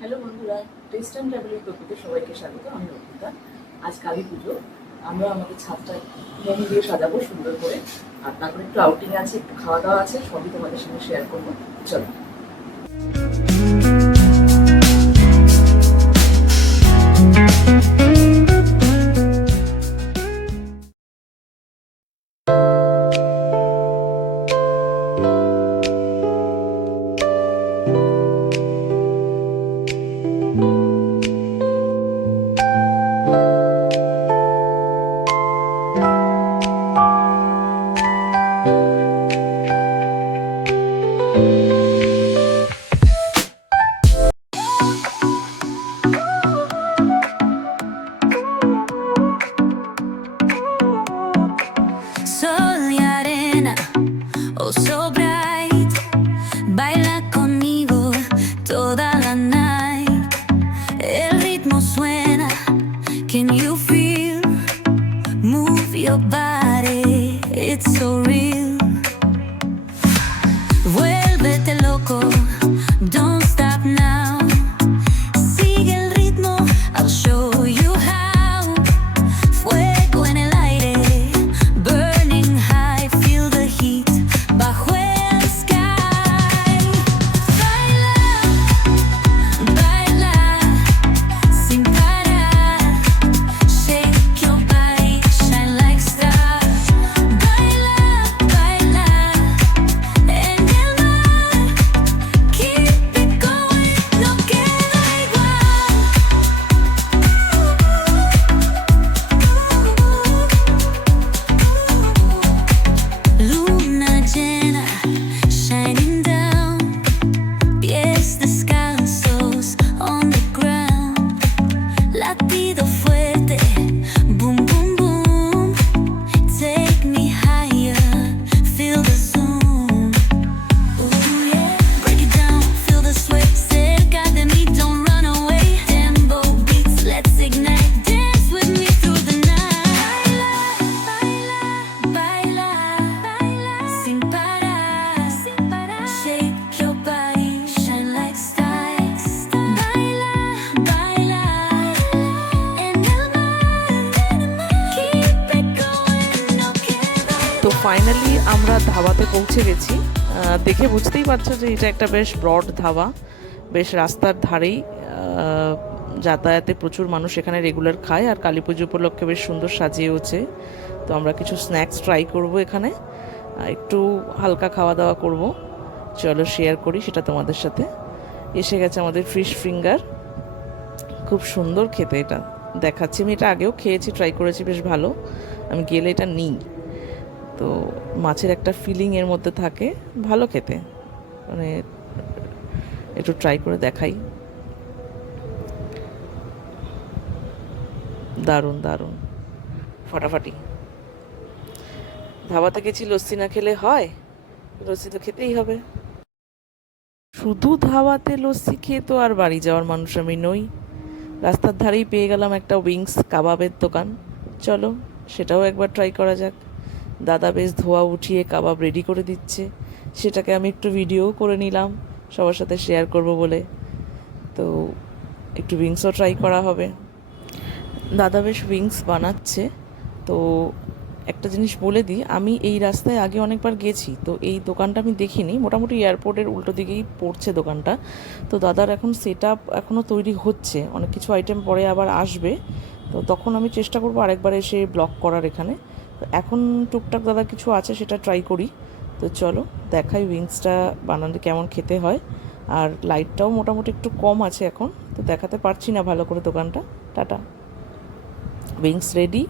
Hello বন্ধুরা, test and travelling টপিকে সবাইকে স্বাগত। আমি অর্পিতা। আজ কালী পুজো, আমরা আমাদের ছাদটা মোম দিয়ে সাজাবো সুন্দর করে, আর তারপরে একটু আউটিং আছে, একটু খাওয়া দাওয়া আছে, সবই তোমাদের সঙ্গে শেয়ার করবো। চলো। Sol y arena, oh so bright, baila conmigo toda la night. El ritmo suena, can you feel? Move your body, it's so real. Vuélvete loco, don't stop now. Sigue el ritmo, I'll show you how. Fuego en el aire, burning high, feel the heat bajo el sky. Baila, baila, sin parar. Shake your body, shine like stars. Baila, baila, en el mar. Keep it going, no queda igual. Luna llena, shining down, pies descalzos on the ground, latido fuerte, boom boom boom, take me higher, feel the zoom. Ooh yeah, break it down, feel the sway, cerca de mí, don't run away. Tempo beats, let's ignite, dance with me through the night. Baila, baila, baila, sin parar, shake your body, shine like stars. Baila, baila, en el mar, keep it going, no queda. তো finally আমরা ধাবাতে পৌঁছে গেছি। দেখে বুঝতেই পারছো যে এটা একটা বেশ ব্রড ধাবা, বেশ রাস্তার ধারেই। যাতায়াতে প্রচুর মানুষ এখানে রেগুলার খায়, আর কালী পুজো উপলক্ষে বেশ সুন্দর সাজিয়েওছে। তো আমরা কিছু স্ন্যাক্স ট্রাই করব এখানে, একটু হালকা খাওয়া দাওয়া করব। চলো শেয়ার করি সেটা তোমাদের সাথে। এসে গেছে আমাদের ফিশ ফিঙ্গার, খুব সুন্দর খেতে। এটা দেখাচ্ছি, আমি এটা আগেও খেয়েছি, ট্রাই করেছি, বেশ ভালো। আমি গেলে এটা নিই। তো মাছের একটা ফিলিং এর মধ্যে থাকে, ভালো খেতে, মানে একটু ট্রাই করে দেখাই। দারুণ দারুণ, ফাটাফাটি। ধাবাতে গেছি, লস্যি না খেলে হয়? লস্যি তো খেতেই হবে। শুধু ধাবাতে লস্যি খেয়ে তো আর বাড়ি যাওয়ার মানুষ আমি নই। রাস্তার ধারেই পেয়ে গেলাম একটা উইংস কাবাবের দোকান, চলো সেটাও একবার ট্রাই করা যাক। দাদা বেশ ধোয়া উঠিয়ে কাবাব রেডি করে দিচ্ছে, সেটাকে আমি একটু ভিডিও করে নিলাম সবার সাথে শেয়ার করব বলে। তো একটু উইংসও ট্রাই করা হবে। দাদা বেশ উইংস বানাচ্ছে। তো একটা জিনিস বলে দিই, আমি এই রাস্তায় আগে অনেকবার গেছি, তো এই দোকানটা আমি দেখিনি। মোটামুটি এয়ারপোর্টের উল্টো দিকেই পড়ছে দোকানটা। তো দাদার এখন সেট আপ এখনও তৈরি হচ্ছে, অনেক কিছু আইটেম পরে আবার আসবে। তো তখন আমি চেষ্টা করবো আরেকবার এসে ব্লগ করার এখানে। তো এখন টুকটাক দাদা কিছু আছে, সেটা ট্রাই করি। তো চলো দেখাই উইংসটা বানালে কেমন খেতে হয়। আর লাইটটাও মোটামুটি একটু কম আছে এখন, তো দেখাতে পারছি না ভালো করে দোকানটা। টাটা। উইংস রেডি,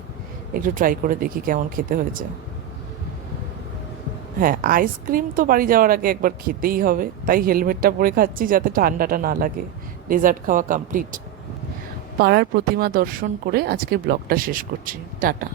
একটু ট্রাই করে দেখি কেমন খেতে হয়েছে। হ্যাঁ, আইসক্রিম তো বাড়ি যাওয়ার আগে একবার খেতেই হবে, তাই হেলমেটটা পরে খাচ্ছি যাতে ঠান্ডাটা না লাগে। ডেজার্ট খাওয়া কমপ্লিট। পাড়ার প্রতিমা দর্শন করে আজকে ব্লগটা শেষ করছি। টাটা।